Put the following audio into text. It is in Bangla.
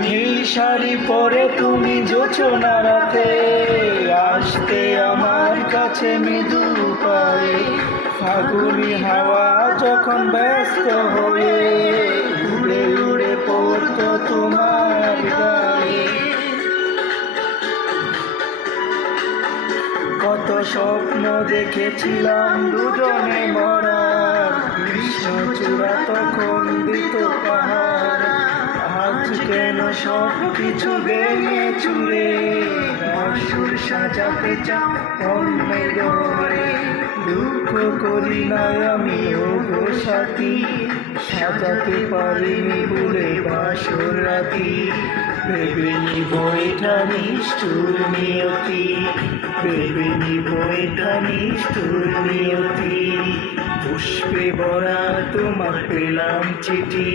নীল শাড়ি পরে তুমি জোছনা রাতে। আসতে আমার কাছে মৃদু পায়ে ফাগুনি হাওয়া যখন ব্যস্ত হয়ে উড়ে উড়ে পড়তো তোমার গায়ে। কত স্বপ্ন দেখেছিলাম দুজনে মরা। কৃষ্ণ চূড়া তখন কেন সব কিছু ভেঙে চুরে আসুর সাজাতে চাও অন্যের ঘরে। দুঃখ করি না আমি ও গো সাথী, সাজাতে পারিনি বলে বাসর রাতি। ভেবে নিব এটা নিষ্ঠুর নিয়তি, ভেবে নিব এটা নিষ্ঠুর নিয়তি। পুষ্পে ভরা তোমার পেলাম চিঠি।